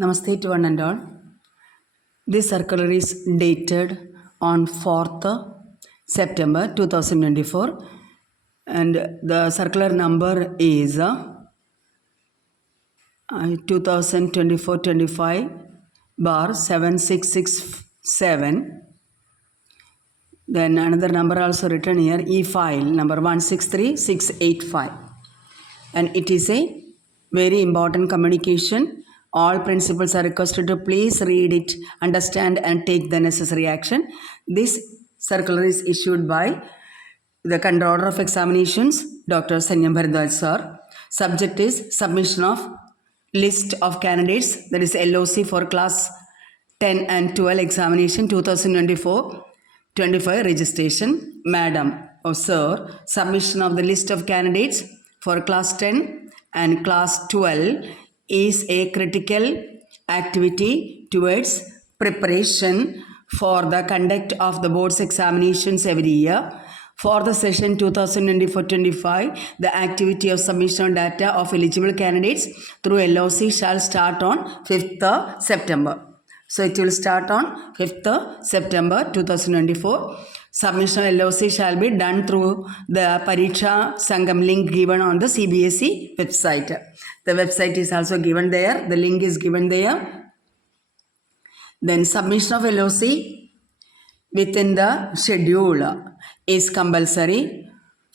Namaste to one and all. This circular is dated on 4th September 2024 and the circular number is 2024-25/7667. Then another number also written here, e-file number 163685. And it is a very important communication. All principals are requested to please read it, understand and take the necessary action. This circular is issued by the Controller of Examinations, Dr. Sanyam Bharadwaj sir. Subject is submission of list of candidates, that is LOC for class 10 and 12 examination 2024-25 registration. Madam or sir, submission of the list of candidates for class 10 and class 12 is a critical activity towards preparation for the conduct of the board's examinations every year. For the session 2024-25, the activity of submission of data of eligible candidates through LOC shall start on 5th September. So it will start on 5th September 2024. Submission of LOC shall be done through the Pariksha Sangam link given on the CBSE website. The website is also given there. The link is given there. Then submission of LOC within the schedule is compulsory.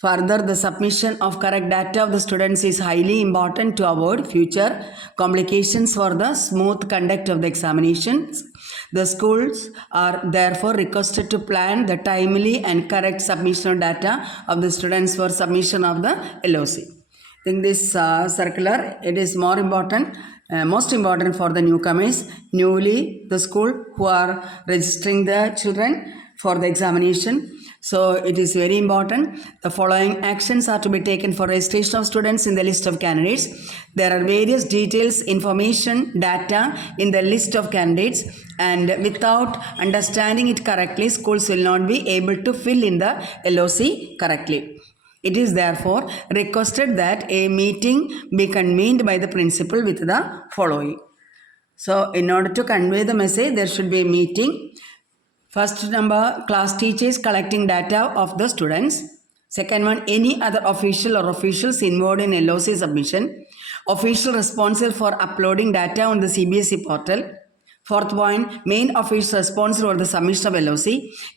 Further, the submission of correct data of the students is highly important to avoid future complications for the smooth conduct of the examinations. The schools are therefore requested to plan the timely and correct submission of data of the students for submission of the LOC. In this circular, it is more important, most important for the newcomers, newly the school who are registering the children for the examination. So it is very important. The following actions are to be taken for registration of students in the list of candidates. There are various details, information, data in the list of candidates, and without understanding it correctly, schools will not be able to fill in the LOC correctly. It is therefore requested that a meeting be convened by the principal with the following. So in order to convey the message, there should be a meeting. First number, class teachers collecting data of the students. Second one, any other official or officials involved in LOC submission. Official responsible for uploading data on the CBSE portal. Fourth point, main official responsible for the submission of LOC.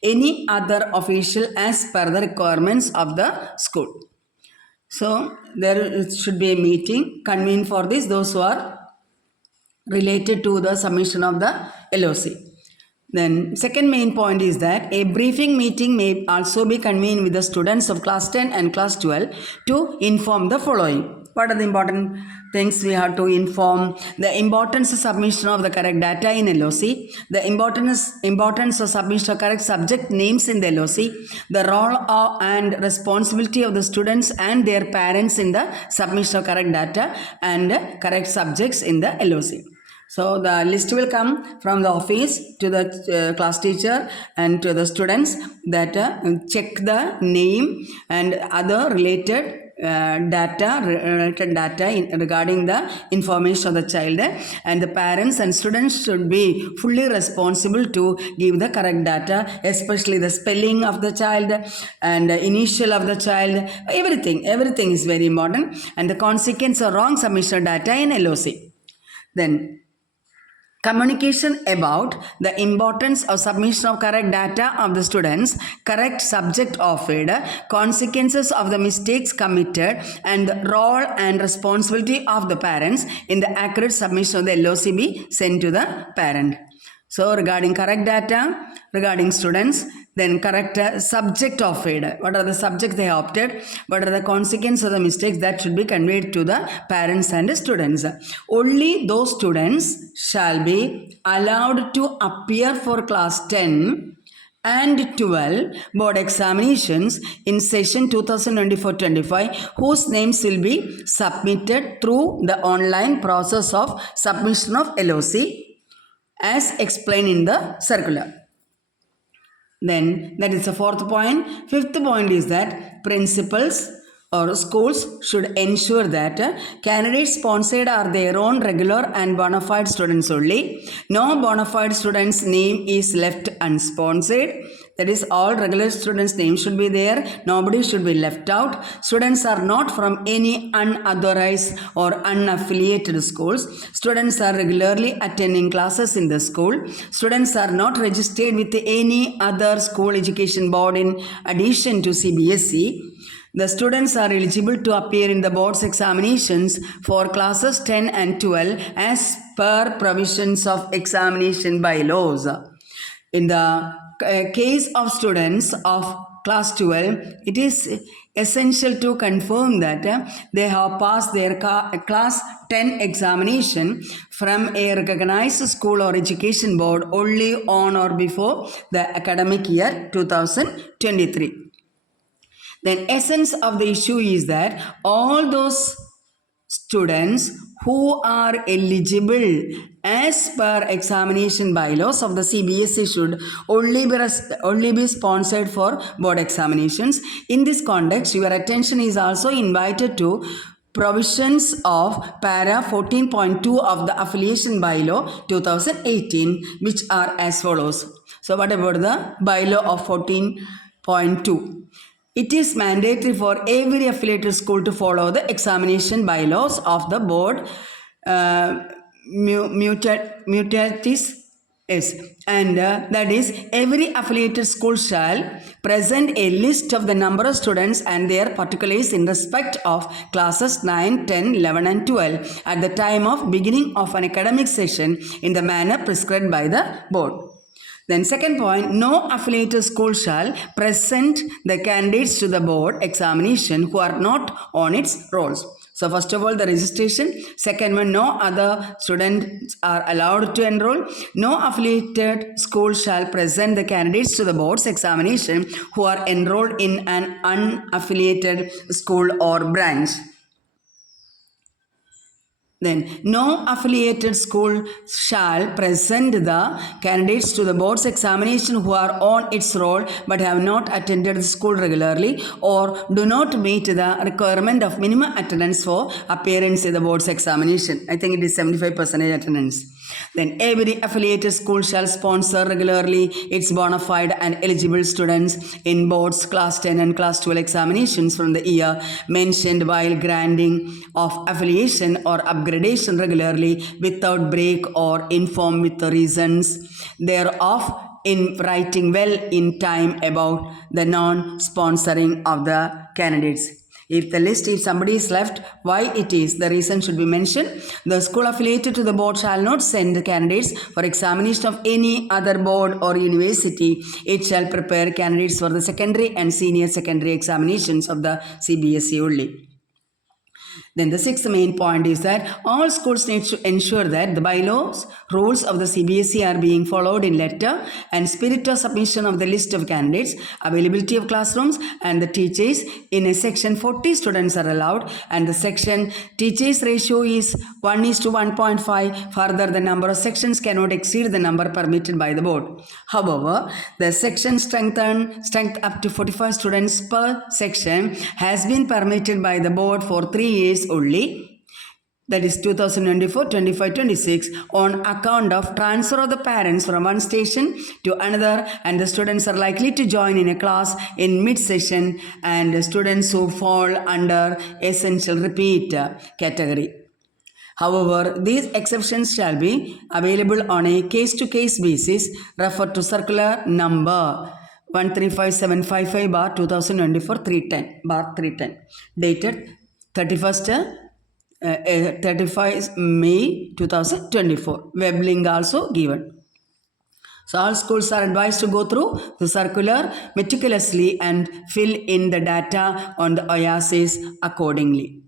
Any other official as per the requirements of the school. So there should be a meeting convened for this, those who are related to the submission of the LOC. Then second main point is that a briefing meeting may also be convened with the students of class 10 and class 12 to inform the following. What are the important things we have to inform? The importance of submission of the correct data in LOC, the importance of submission of correct subject names in the LOC, the role and responsibility of the students and their parents in the submission of correct data and correct subjects in the LOC. So the list will come from the office to the class teacher and to the students that check the name and other related data regarding the information of the child, and the parents and students should be fully responsible to give the correct data, especially the spelling of the child and the initial of the child. Everything is very important, and the consequence of wrong submission of data in LOC. Then communication about the importance of submission of correct data of the students, correct subject offered, consequences of the mistakes committed, and the role and responsibility of the parents in the accurate submission of the LOC be sent to the parent. So regarding correct data, regarding students, then correct subject offered. What are the subjects they opted? What are the consequences of the mistakes that should be conveyed to the parents and the students? Only those students shall be allowed to appear for class 10 and 12 board examinations in session 2024-25 whose names will be submitted through the online process of submission of LOC as explained in the circular. Then that is the fourth point. Fifth point is that principals or schools should ensure that candidates sponsored are their own regular and bona fide students only. No bona fide student's name is left unsponsored. That is, all regular students' names should be there. Nobody should be left out. Students are not from any unauthorized or unaffiliated schools. Students are regularly attending classes in the school. Students are not registered with any other school education board in addition to CBSE. The students are eligible to appear in the board's examinations for classes 10 and 12 as per provisions of examination bylaws. In the case of students of class 12, it is essential to confirm that they have passed their class 10 examination from a recognized school or education board only on or before the academic year 2023. Then essence of the issue is that all those students who are eligible as per examination bylaws of the CBSE should only be sponsored for board examinations. In this context, your attention is also invited to provisions of para 14.2 of the affiliation bylaw 2018, which are as follows. So what about the bylaw of 14.2? It is mandatory for every affiliated school to follow the examination bylaws of the board mutatis is, and that is, every affiliated school shall present a list of the number of students and their particulars in respect of classes 9, 10, 11 and 12 at the time of beginning of an academic session in the manner prescribed by the board. Then second point, no affiliated school shall present the candidates to the board examination who are not on its rolls. So first of all, the registration. Second one, no other students are allowed to enroll. No affiliated school shall present the candidates to the board's examination who are enrolled in an unaffiliated school or branch. Then, no affiliated school shall present the candidates to the board's examination who are on its roll but have not attended the school regularly or do not meet the requirement of minimum attendance for appearance in the board's examination. I think it is 75% attendance. Then, every affiliated school shall sponsor regularly its bona fide and eligible students in board's class 10 and class 12 examinations from the year mentioned while granting of affiliation or upgradation regularly without break or inform with the reasons thereof in writing well in time about the non-sponsoring of the candidates. If somebody is left, why it is, the reason should be mentioned. The school affiliated to the board shall not send candidates for examination of any other board or university. It shall prepare candidates for the secondary and senior secondary examinations of the CBSE only. Then the sixth main point is that all schools need to ensure that the bylaws, rules of the CBSE are being followed in letter and spirit of submission of the list of candidates, availability of classrooms and the teachers. In a section 40 students are allowed and the section teachers ratio is 1:1.5. Further, the number of sections cannot exceed the number permitted by the board. However, the section strength up to 45 students per section has been permitted by the board for 3 years only, that is 2024, 25, 26, on account of transfer of the parents from one station to another, and the students are likely to join in a class in mid-session, and students who fall under essential repeat category. However, these exceptions shall be available on a case-to-case basis. Refer to circular number 135755/2024 310 dated 35 May 2024. Web link also given. So all schools are advised to go through the circular meticulously and fill in the data on the OASIS accordingly.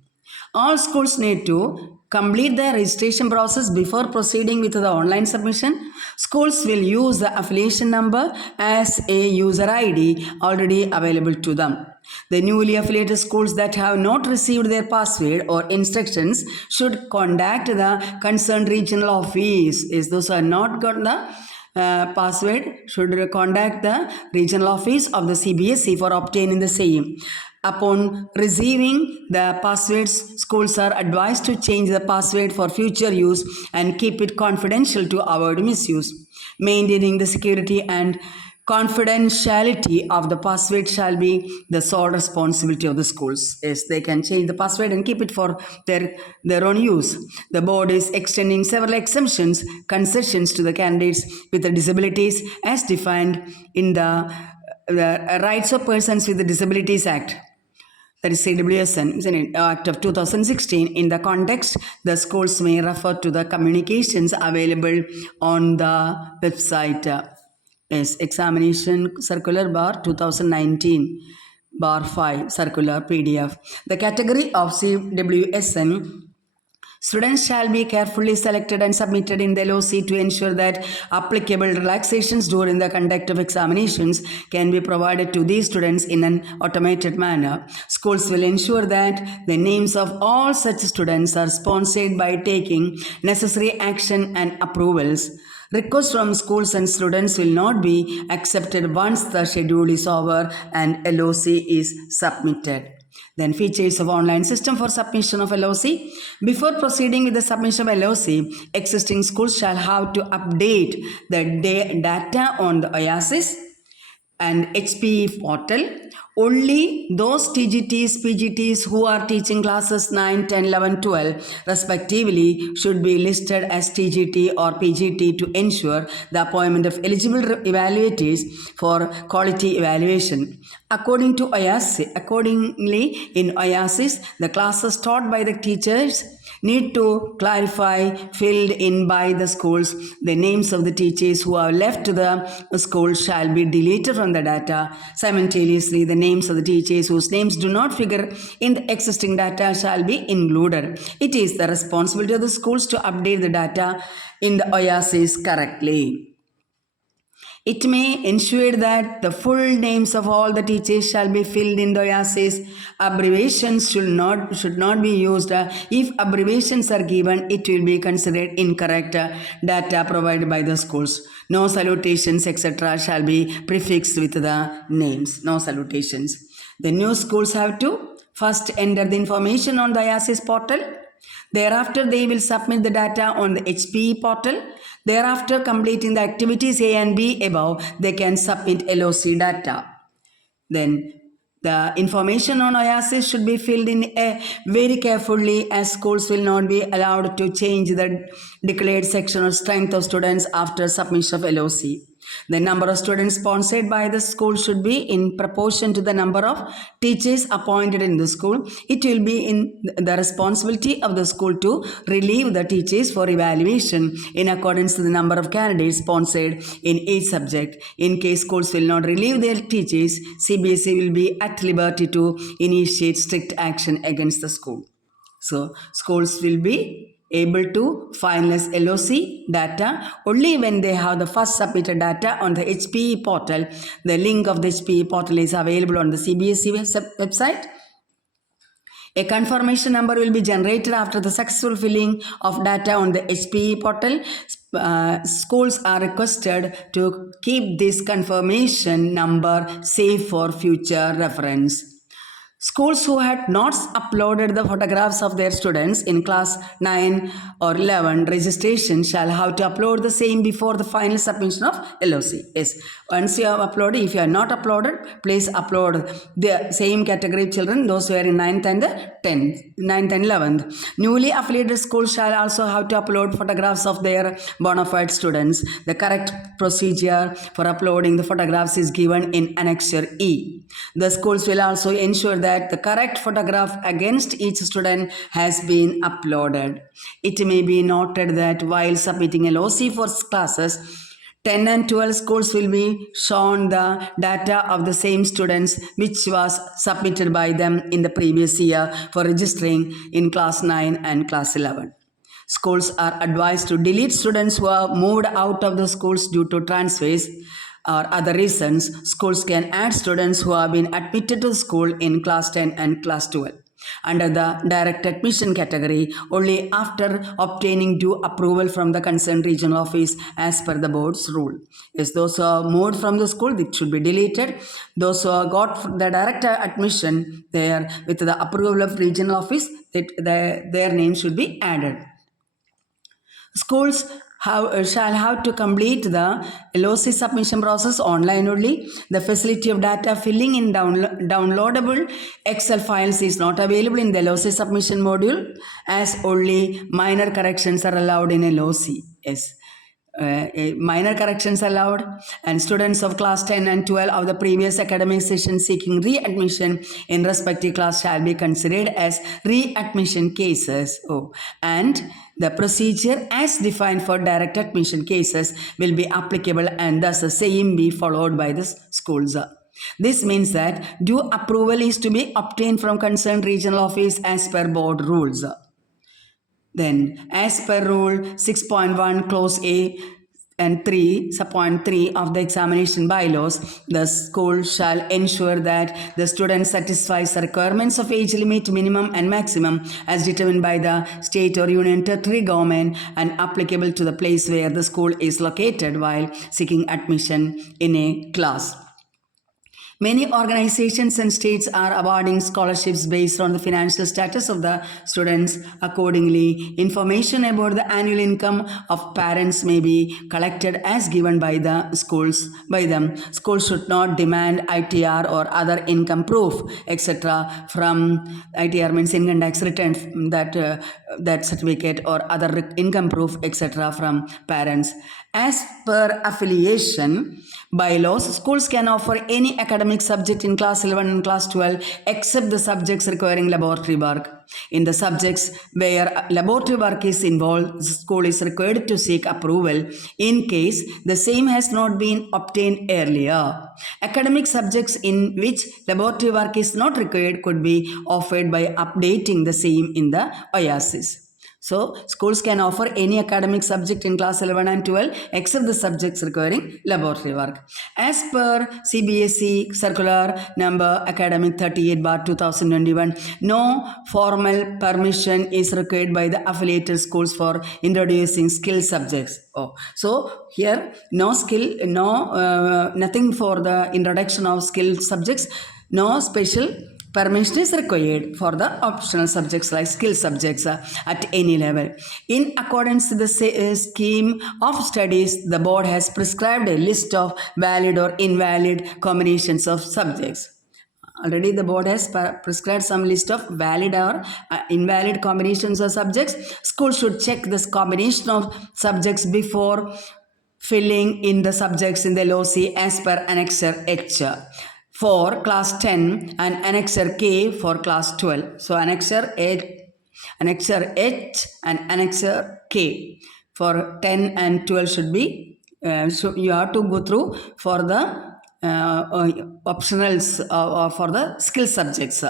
All schools need to complete their registration process before proceeding with the online submission. Schools will use the affiliation number as a user ID already available to them. The newly affiliated schools that have not received their password or instructions should contact the concerned regional office. If those who have not got the password should contact the regional office of the CBSE for obtaining the same. Upon receiving the passwords, schools are advised to change the password for future use and keep it confidential to avoid misuse. Maintaining the security and confidentiality of the password shall be the sole responsibility of the schools. Yes, they can change the password and keep it for their own use. The board is extending several exemptions, concessions to the candidates with the disabilities as defined in the Rights of Persons with the Disabilities Act. That is CBSE Act of 2016. In the context, the schools may refer to the communications available on the website. Yes, Examination Circular Bar 2019 Bar 5 Circular PDF. The category of CBSE students shall be carefully selected and submitted in the LOC to ensure that applicable relaxations during the conduct of examinations can be provided to these students in an automated manner. Schools will ensure that the names of all such students are sponsored by taking necessary action and approvals. Requests from schools and students will not be accepted once the schedule is over and LOC is submitted. Then features of online system for submission of LOC. Before proceeding with the submission of LOC, existing schools shall have to update the data on the OASIS and HPE portal. Only those TGTs, PGTs who are teaching classes 9, 10, 11, 12 respectively should be listed as TGT or PGT to ensure the appointment of eligible evaluators for quality evaluation. Accordingly, in OASIS, the classes taught by the teachers need to clarify, filled in by the schools. The names of the teachers who have left the school shall be deleted from the data. Simultaneously, the names of the teachers whose names do not figure in the existing data shall be included. It is the responsibility of the schools to update the data in the OASIS correctly. It may ensure that the full names of all the teachers shall be filled in the OASIS. Abbreviations should not be used. If abbreviations are given, it will be considered incorrect data provided by the schools. No salutations, etc. shall be prefixed with the names. No salutations. The new schools have to first enter the information on the OASIS portal. Thereafter, they will submit the data on the HPE portal. Thereafter, completing the activities A and B above, they can submit LOC data. Then, the information on OASIS should be filled in very carefully, as schools will not be allowed to change the declared section or strength of students after submission of LOC. The number of students sponsored by the school should be in proportion to the number of teachers appointed in the school. It will be in the responsibility of the school to relieve the teachers for evaluation in accordance to the number of candidates sponsored in each subject. In case schools will not relieve their teachers, CBSE will be at liberty to initiate strict action against the school. So, schools will be able to finalize LOC data only when they have the first submitted data on the HPE portal. The link of the HPE portal is available on the CBSE website. A confirmation number will be generated after the successful filling of data on the HPE portal. Schools are requested to keep this confirmation number safe for future reference. Schools who had not uploaded the photographs of their students in class 9 or 11 registration shall have to upload the same before the final submission of LOC. Yes, once you have uploaded, if you are not uploaded, please upload the same category children, those who are in 9th and 10th, 9th and 11th. Newly affiliated schools shall also have to upload photographs of their bona fide students. The correct procedure for uploading the photographs is given in Annexure E. The schools will also ensure that the correct photograph against each student has been uploaded. It may be noted that while submitting LOC for classes 10 and 12, schools will be shown the data of the same students which was submitted by them in the previous year for registering in class 9 and class 11. Schools are advised to delete students who have moved out of the schools due to transfers or other reasons. Schools can add students who have been admitted to school in class 10 and class 12. Under the direct admission category, only after obtaining due approval from the concerned regional office as per the board's rule. Yes, those who are moved from the school, it should be deleted. Those who have got the direct admission, there with the approval of regional office, their name should be added. Schools shall have to complete the LOC submission process online only. The facility of data filling in downloadable Excel files is not available in the LOC submission module, as only minor corrections are allowed in LOC. Yes. Minor corrections allowed, and students of class 10 and 12 of the previous academic session seeking readmission in respective class shall be considered as readmission cases. And the procedure as defined for direct admission cases will be applicable, and thus the same be followed by the schools. This means that due approval is to be obtained from concerned regional office as per board rules. Then, as per Rule 6.1, Clause A and 3, Subpoint 3 of the examination bylaws, the school shall ensure that the student satisfies the requirements of age limit, minimum and maximum as determined by the state or union territory government and applicable to the place where the school is located while seeking admission in a class. Many organizations and states are awarding scholarships based on the financial status of the students. Accordingly, information about the annual income of parents may be collected as given by the schools. By them, schools should not demand ITR or other income proof, etc. from ITR means income tax return, that certificate or other income proof, etc. from parents. As per affiliation bylaws, schools can offer any academic subject in class 11 and class 12 except the subjects requiring laboratory work. In the subjects where laboratory work is involved, the school is required to seek approval in case the same has not been obtained earlier. Academic subjects in which laboratory work is not required could be offered by updating the same in the OASIS. So, schools can offer any academic subject in class 11 and 12 except the subjects requiring laboratory work. As per CBSE Circular Number Academic 38/2021, no formal permission is required by the affiliated schools for introducing skill subjects. So here nothing for the introduction of skill subjects, no special permission is required for the optional subjects like skill subjects at any level. In accordance with the scheme of studies, the board has prescribed a list of valid or invalid combinations of subjects. Already the board has prescribed some list of valid or invalid combinations of subjects. School should check this combination of subjects before filling in the subjects in the LOC as per Annexure H for class 10 and Annexure K for class 12. So Annexure H and Annexure K for 10 and 12 should be, so you have to go through for the optionals for the skill subjects.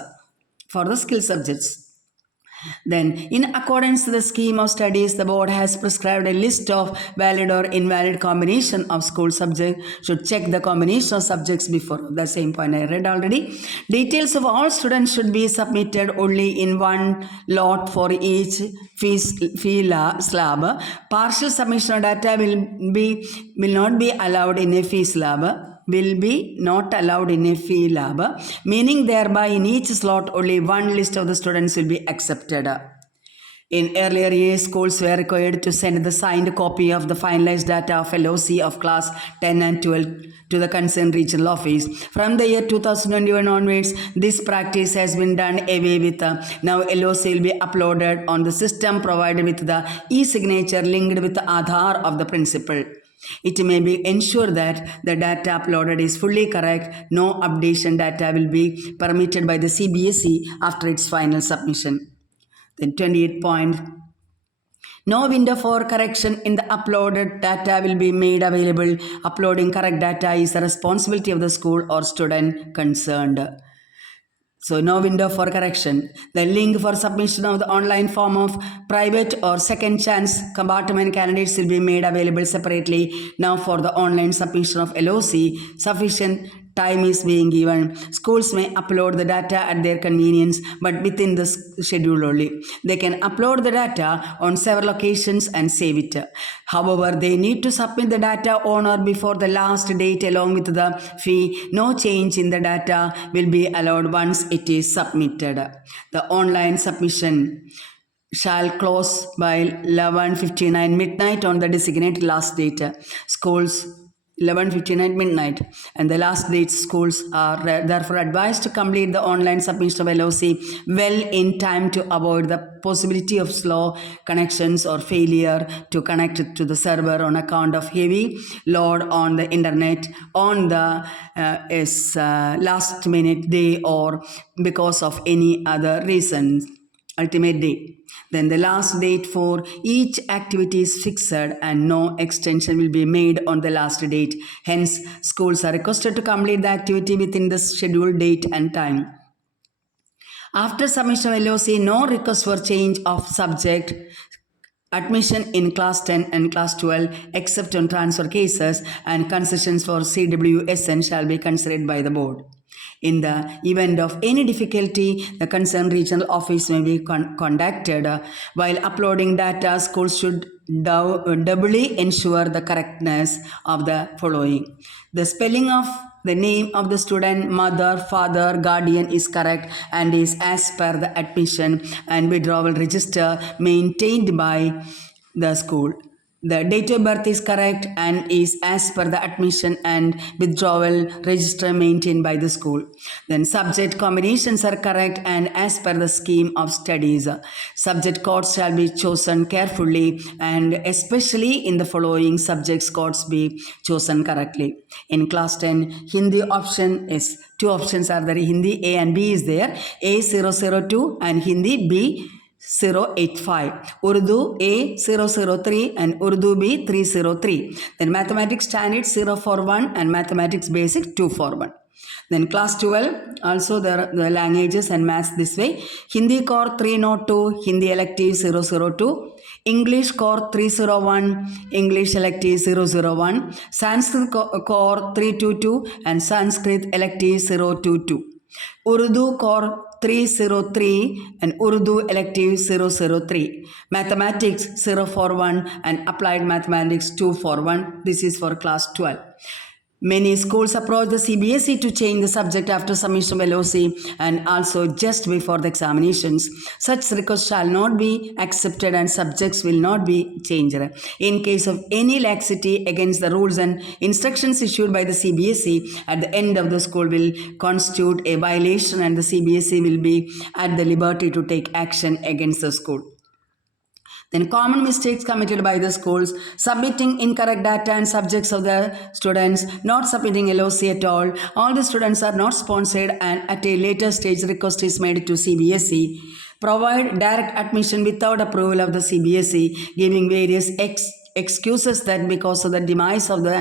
Then, in accordance with the scheme of studies, the board has prescribed a list of valid or invalid combination of school subjects. Should check the combination of subjects before. The same point I read already. Details of all students should be submitted only in one lot for each fee slab. Partial submission of data will not be allowed in a fee slab. Meaning thereby in each slot only one list of the students will be accepted. In earlier years, schools were required to send the signed copy of the finalized data of LOC of class 10 and 12 to the concerned regional office. From the year 2021 onwards, this practice has been done away with. Now LOC will be uploaded on the system provided with the e-signature linked with the Aadhaar of the principal. It may be ensured that the data uploaded is fully correct. No updation data will be permitted by the CBSE after its final submission. Then 28 point. No window for correction in the uploaded data will be made available. Uploading correct data is the responsibility of the school or student concerned. So, no window for correction. The link for submission of the online form of private or second chance compartment candidates will be made available separately. Now, for the online submission of LOC, sufficient time is being given. Schools may upload the data at their convenience, but within the schedule only. They can upload the data on several occasions and save it. However, they need to submit the data on or before the last date along with the fee. No change in the data will be allowed once it is submitted. The online submission shall close by 11:59 midnight on the designated last date. Schools 11:59 midnight and the last date. Schools are therefore advised to complete the online submission of LOC well in time to avoid the possibility of slow connections or failure to connect to the server on account of heavy load on the internet on the last minute day or because of any other reason. Ultimate date. Then the last date for each activity is fixed and no extension will be made on the last date. Hence, schools are requested to complete the activity within the scheduled date and time. After submission of LOC, no request for change of subject admission in class 10 and class 12 except on transfer cases and concessions for CWSN shall be considered by the board. In the event of any difficulty, the concerned regional office may be contacted. While uploading data, schools should doubly ensure the correctness of the following. The spelling of the name of the student, mother, father, guardian is correct and is as per the admission and withdrawal register maintained by the school. The date of birth is correct and is as per the admission and withdrawal register maintained by the school. Then subject combinations are correct and as per the scheme of studies. Subject codes shall be chosen carefully and especially in the following subjects codes be chosen correctly. In class 10, Hindi option is, two options are there. Hindi A and B is there. A 002 and Hindi B 085, Urdu A 003 and Urdu B 303. Then Mathematics Standard 041 and Mathematics Basic 241. Then class 12, also the languages and maths this way. Hindi Core 302, Hindi Elective 002. English Core 301, English Elective 001. Sanskrit Core 322 and Sanskrit Elective 022. Urdu Core 303 and Urdu Elective 003. Mathematics 041 and Applied Mathematics 241. This is for class 12. Many schools approach the CBSE to change the subject after submission of LOC and also just before the examinations. Such requests shall not be accepted and subjects will not be changed. In case of any laxity against the rules and instructions issued by the CBSE at the end of the school will constitute a violation and the CBSE will be at the liberty to take action against the school. Then common mistakes committed by the schools: submitting incorrect data and subjects of the students, not submitting LOC at all. All the students are not sponsored and at a later stage request is made to CBSE. Provide direct admission without approval of the CBSE, giving various excuses that because of the demise of the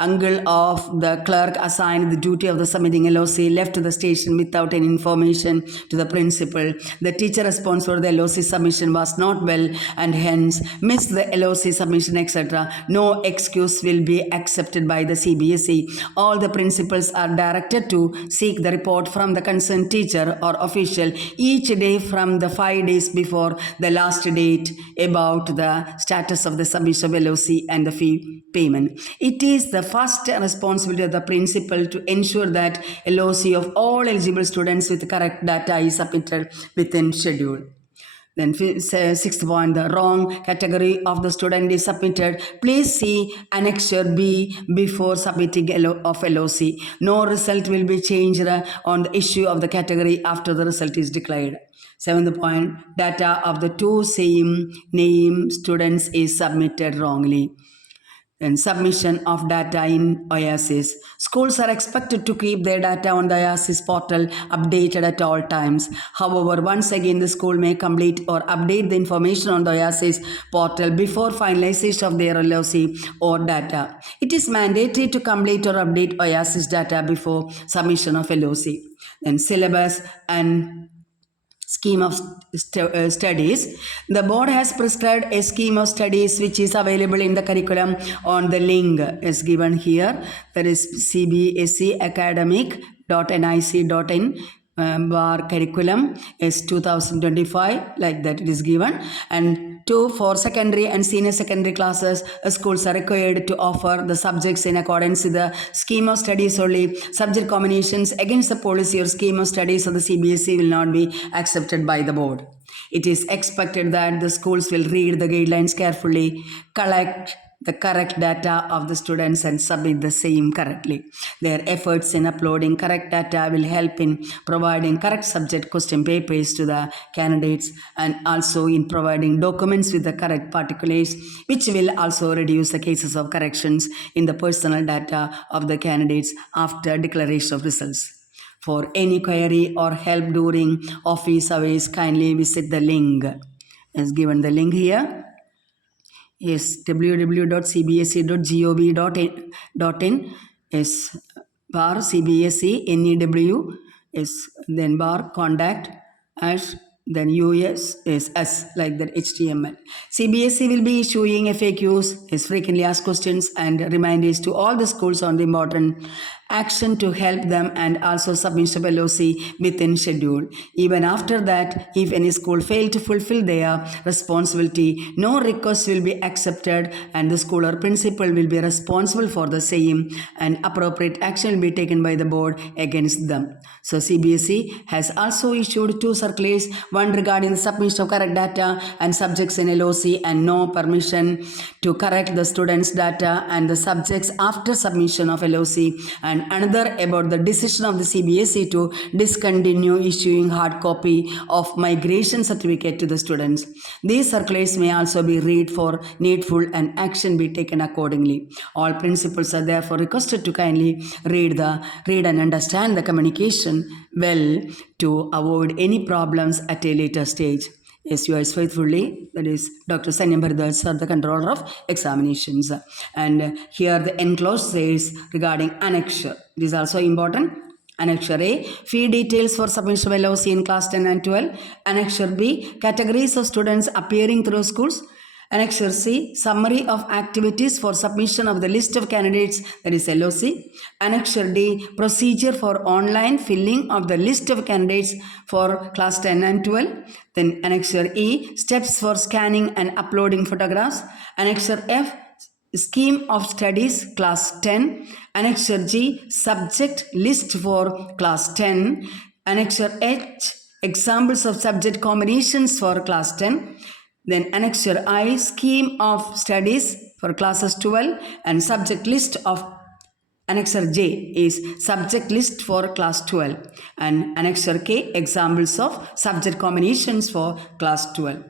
uncle of the clerk assigned the duty of the submitting LOC left to the station without any information to the principal. The teacher responsible for the LOC submission was not well and hence missed the LOC submission, etc. No excuse will be accepted by the CBSE. All the principals are directed to seek the report from the concerned teacher or official each day from the 5 days before the last date about the status of the submission of LOC and the fee payment. It is the first responsibility of the principal to ensure that LOC of all eligible students with correct data is submitted within schedule. Then sixth point, the wrong category of the student is submitted. Please see Annexure B before submitting of LOC. No result will be changed on the issue of the category after the result is declared. Seventh point, data of the two same name students is submitted wrongly. And submission of data in OASIS. Schools are expected to keep their data on the OASIS portal updated at all times. However, once again, the school may complete or update the information on the OASIS portal before finalization of their LOC or data. It is mandatory to complete or update OASIS data before submission of LOC. Then syllabus and scheme of studies. The board has prescribed a scheme of studies which is available in the curriculum on the link is given here. That is CBSE academic.nic.in bar curriculum is 2025, like that it is given. And for secondary and senior secondary classes, schools are required to offer the subjects in accordance with the scheme of studies only. Subject combinations against the policy or scheme of studies of the CBSE will not be accepted by the board. It is expected that the schools will read the guidelines carefully, collect the correct data of the students and submit the same correctly. Their efforts in uploading correct data will help in providing correct subject question papers to the candidates and also in providing documents with the correct particulars, which will also reduce the cases of corrections in the personal data of the candidates after declaration of results. For any query or help during office hours, kindly visit the link. As given the link here is www.cbse.gov.in is bar CBSE NEW is then bar contact as then US is S, like that HTML. CBSE will be issuing FAQs, is frequently asked questions and reminders to all the schools on the important action to help them and also submission of LOC within schedule. Even after that, if any school fail to fulfill their responsibility, no request will be accepted and the school or principal will be responsible for the same and appropriate action will be taken by the board against them. So CBSE has also issued 2 circulars, one regarding the submission of correct data and subjects in LOC and no permission to correct the students' data and the subjects after submission of LOC, and another about the decision of the CBSE to discontinue issuing hard copy of migration certificate to the students. These circulars may also be read for needful and action be taken accordingly. All principals are therefore requested to kindly read and understand the communication well to avoid any problems at a later stage. Yes, yours faithfully, that is Dr. Sanyam Bharadwaj, sir, the controller of examinations. And here the enclosed says regarding annexure. This is also important. Annexure A, fee details for submission of LOC in class 10 and 12. Annexure B, categories of students appearing through schools. Annexure C, summary of activities for submission of the list of candidates, that is LOC. Annexure D, procedure for online filling of the list of candidates for class 10 and 12. Then Annexure E, steps for scanning and uploading photographs. Annexure F, scheme of studies class 10. Annexure G, subject list for class 10. Annexure H, examples of subject combinations for class 10. Then Annexure I, scheme of studies for classes 12 and subject list of Annexure J is subject list for class 12 and Annexure K, examples of subject combinations for class 12.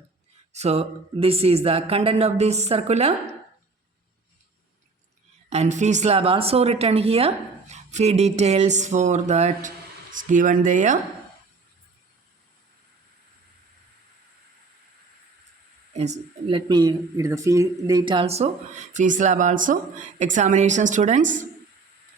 So this is the content of this circular. And fee slab also written here. Fee details for that is given there. Yes, let me read the fee date also. Fee slab also. Examination students,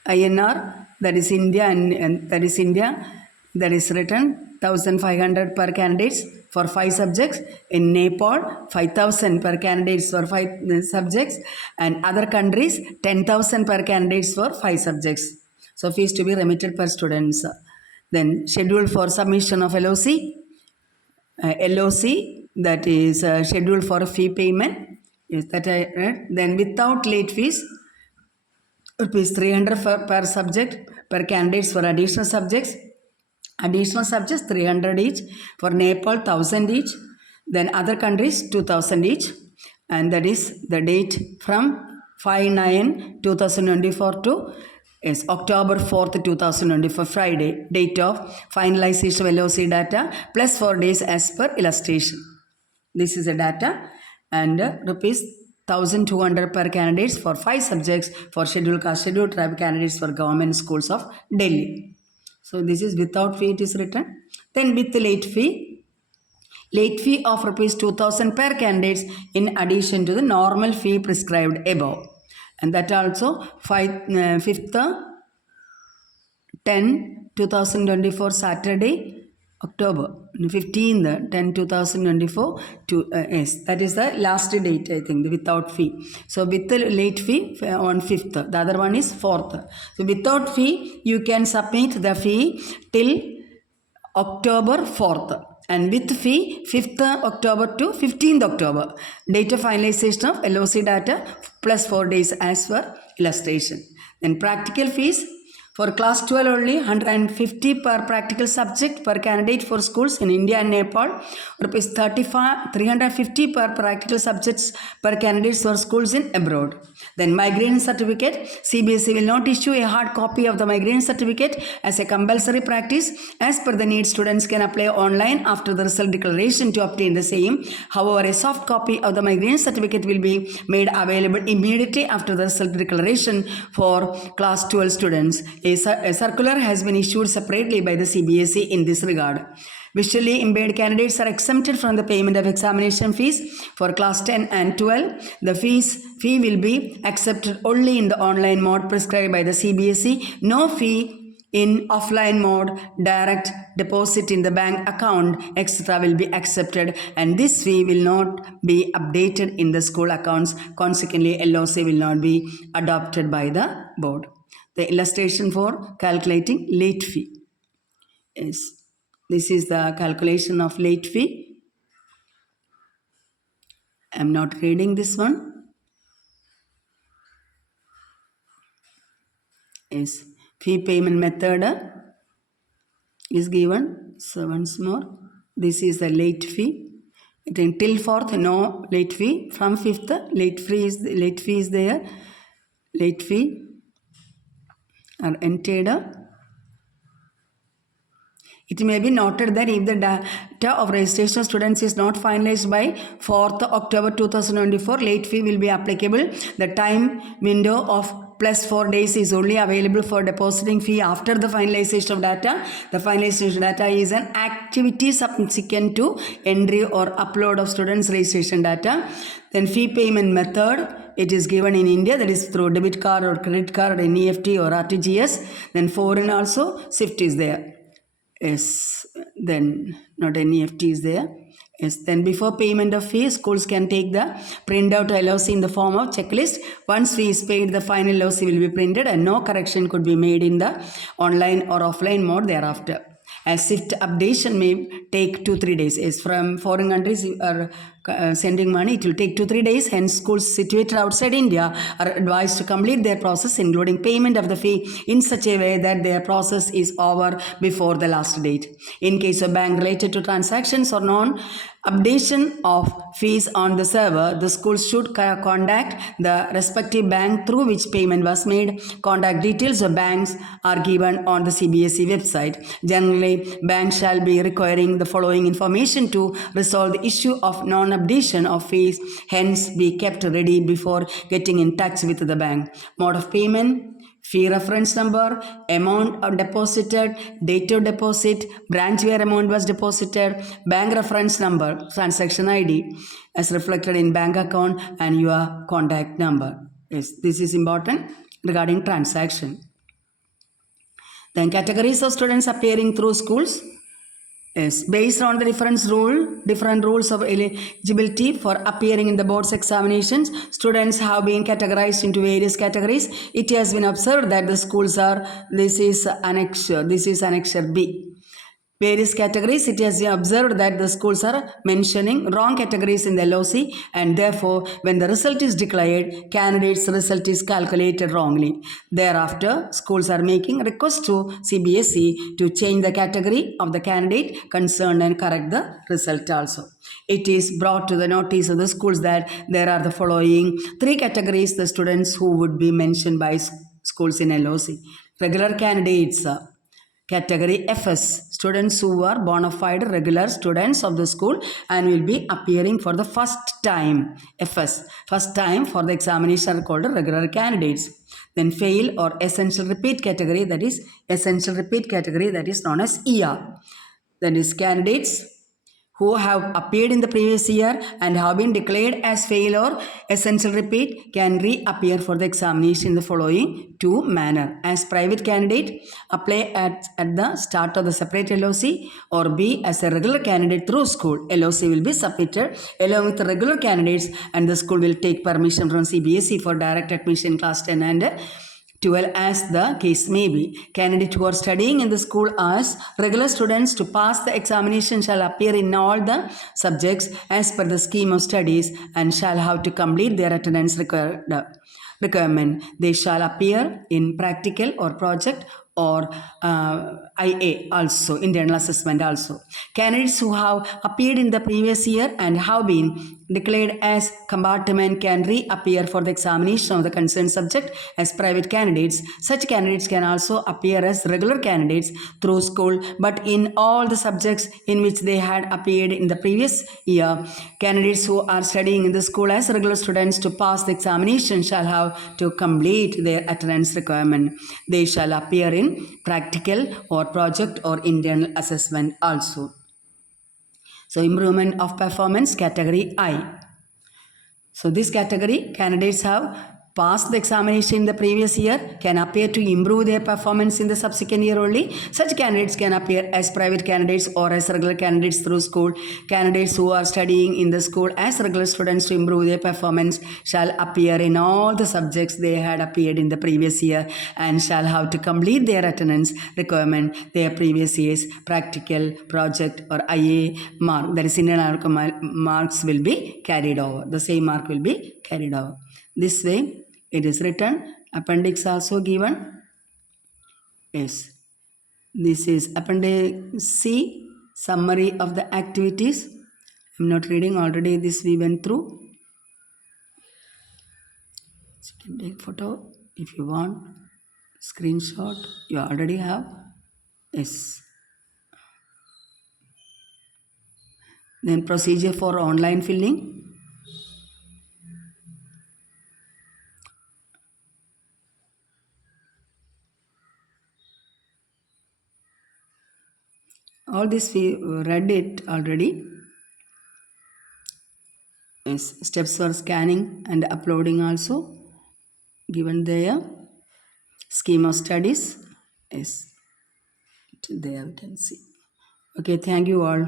INR, that is India and that is India, that is written 1,500 per candidates for 5 subjects. In Nepal, 5,000 per candidates for 5 subjects, and other countries 10,000 per candidates for 5 subjects. So fees to be remitted per students. Then schedule for submission of LOC. LOC, that is scheduled for a fee payment. Is that I read? Then without late fees, rupees 300 per subject per candidates for additional subjects. Additional subjects 300 each. For Nepal 1,000 each. Then other countries 2,000 each. And that is the date from 5/9/2024 to is October 4th, 2024, Friday, date of finalization of LOC data plus 4 days as per illustration. This is the data and rupees 1,200 per candidates for 5 subjects for scheduled caste, scheduled tribe candidates for government schools of Delhi. So this is without fee, it is written. Then with the late fee of rupees 2,000 per candidates in addition to the normal fee prescribed above. And that also 5th 10/2024 Saturday October 15th, 10, 2024 to yes, that is the last date, I think, without fee. So with the late fee on 5th, the other one is 4th. So without fee, you can submit the fee till October 4th, and with fee 5th October to 15th October. Date of finalization of LOC data plus 4 days as per illustration. Then practical fees. For class 12 only, 150 per practical subject per candidate for schools in India and Nepal. Rupees 350 per practical subjects per candidates for schools in abroad. Then migration certificate. CBSE will not issue a hard copy of the migration certificate as a compulsory practice. As per the need, students can apply online after the result declaration to obtain the same. However, a soft copy of the migration certificate will be made available immediately after the result declaration for class 12 students. A circular has been issued separately by the CBSE in this regard. Visually impaired candidates are exempted from the payment of examination fees for class 10 and 12. The fee will be accepted only in the online mode prescribed by the CBSE. No fee in offline mode, direct deposit in the bank account, etc. will be accepted, and this fee will not be updated in the school accounts. Consequently, LOC will not be adopted by the board. The illustration for calculating late fee is, this is the calculation of late fee. I am not reading this one. Is fee payment method is given. So once more, this is the late fee. Till 4th, no late fee. From 5th, late fee is there. Late fee are entered. It may be noted that if the data of registration of students is not finalized by 4th October 2024, late fee will be applicable. The time window of plus 4 days is only available for depositing fee after the finalization of data. The finalization of data is an activity subsequent to entry or upload of students' registration data. Then fee payment method, it is given in India, that is through debit card or credit card or NEFT or RTGS. Then foreign also, SWIFT is there. Yes, then not NEFT is there. Yes, then before payment of fee, schools can take the printout LOC in the form of checklist. Once fee is paid, the final LOC will be printed and no correction could be made in the online or offline mode thereafter. As SWIFT updation may take 2-3 days. As from foreign countries are sending money, it will take 2-3 days. Hence, schools situated outside India are advised to complete their process, including payment of the fee, in such a way that their process is over before the last date. In case of bank related to transactions or non-updation of fees on the server, the schools should contact the respective bank through which payment was made. Contact details of banks are given on the CBSE website. Generally, banks shall be requiring the following information to resolve the issue of non-updation of fees. Hence, be kept ready before getting in touch with the bank. Mode of payment, fee reference number, amount deposited, date of deposit, branch where amount was deposited, bank reference number, transaction ID as reflected in bank account, and your contact number. Yes, this is important regarding transaction. Then categories of students appearing through schools. Yes, based on the different rules of eligibility for appearing in the board's examinations, students have been categorized into various categories. It has been observed that the schools are, this is annexure B. Various categories, it has been observed that the schools are mentioning wrong categories in the LOC, and therefore, when the result is declared, candidate's result is calculated wrongly. Thereafter, schools are making requests to CBSE to change the category of the candidate concerned and correct the result also. It is brought to the notice of the schools that there are the following 3 categories, the students who would be mentioned by schools in LOC. Regular candidates, category FS, students who are bona fide regular students of the school and will be appearing for the first time. FS, first time for the examination are called regular candidates. Then fail or essential repeat category, that is known as ER. That is candidates who have appeared in the previous year and have been declared as fail or essential repeat can reappear for the examination in the following two manner. As private candidate, apply at the start of the separate LOC, or B, as a regular candidate through school. LOC will be submitted along with the regular candidates and the school will take permission from CBSE for direct admission class 10 and 12 as the case may be. Candidates who are studying in the school as regular students to pass the examination shall appear in all the subjects as per the scheme of studies and shall have to complete their attendance requirement. They shall appear in practical or project or IA also, internal assessment also. Candidates who have appeared in the previous year and have been declared as compartment can reappear for the examination of the concerned subject as private candidates. Such candidates can also appear as regular candidates through school, but in all the subjects in which they had appeared in the previous year. Candidates who are studying in the school as regular students to pass the examination shall have to complete their attendance requirement. They shall appear in practical or project or internal assessment also. So improvement of performance, category I. So this category, candidates have passed the examination in the previous year, can appear to improve their performance in the subsequent year only. Such candidates can appear as private candidates or as regular candidates through school. Candidates who are studying in the school as regular students to improve their performance shall appear in all the subjects they had appeared in the previous year and shall have to complete their attendance requirement, their previous year's practical, project or IA mark, that is internal marks will be carried over. The same mark will be carried over. This way it is written. Appendix also given. Yes. This is Appendix C, summary of the activities. I am not reading, already this we went through. You can take photo if you want. Screenshot you already have. Yes. Then procedure for online filling. All this we read it already. Yes, steps for scanning and uploading also given there. Scheme of studies. Yes, there we can see. Okay, thank you all.